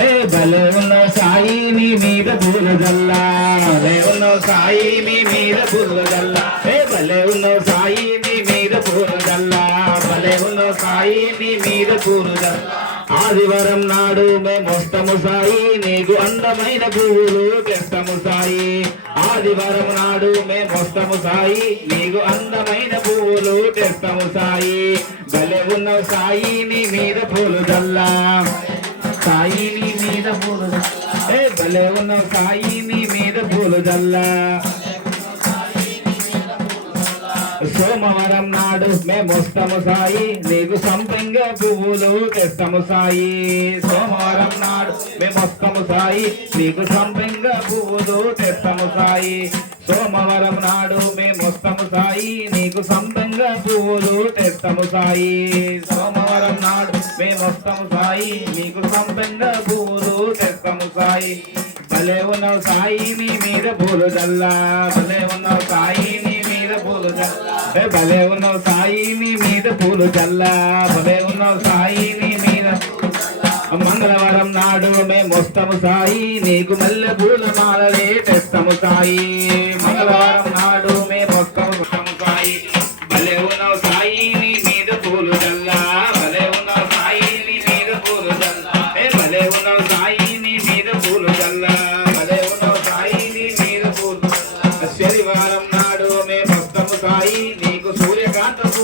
ఏ భలే ఉన్న సాయి మీద భలే ఉన్న సాయి మీద ఏ భలే ఉన్న సాయి మీద భలే ఉన్న సాయి మీద ఆదివారం నాడు మేమొస్తము సాయి నీకు అందమైన పువ్వులు తెస్తము సాయి. ఆదివారం నాడు మేమొస్తము సాయి నీకు అందమైన పువ్వులు తెస్తము సాయి. భలే ఉన్న సాయి నీ మీద పూలు దల్లా సాయి నీ మీద పూలు ఏ భలే ఉన్న సాయి నీ మీద పూలు జల్లా సోమవారం నాడు మేమొస్తాము సాయి నీకు సంపంగ పువ్వులు తెస్తాము సాయి. సోమవారం నాడు మేమొస్తాము సాయి నీకు సంపంగ పువ్వులు తెస్తాము సాయి. సోమవారం నాడు మేమొస్తాము సాయి. నీకు సొంతంగా పువ్వులు తెస్తాము సాయి. సోమవారం నాడు మేమొస్తాము సాయి. నీకు సొంతంగా పువ్వులు తెస్తాము సాయి. భలే ఉన్నావు సాయి నీ మీద పూలు జల్లా భలే ఉన్నావు సాయి నీ మీద పూలు జల్లా భలే ఉన్నావు సాయి నీ మీద పూలు జల్లా భలే ఉన్నావు సాయి నీ మీద మంగళవారం నాడు మేము వస్తాము సాయి. నీకు మల్లె పూల మాలలే తెస్తాము సాయి. మంగళవారం నాడు మే భక్తం సాయి భలే ఉన్న సాయి నీ మీద పూలు జల్లా భలే ఉన్న సాయి నీ మీద పూలు జల్లా భలే ఉన్న సాయి నీ మీద పూలు జల్లా భలే ఉన్న సాయి నీ మీద శనివారం నాడు మే భక్తం సాయి నీకు సూర్యకాంతం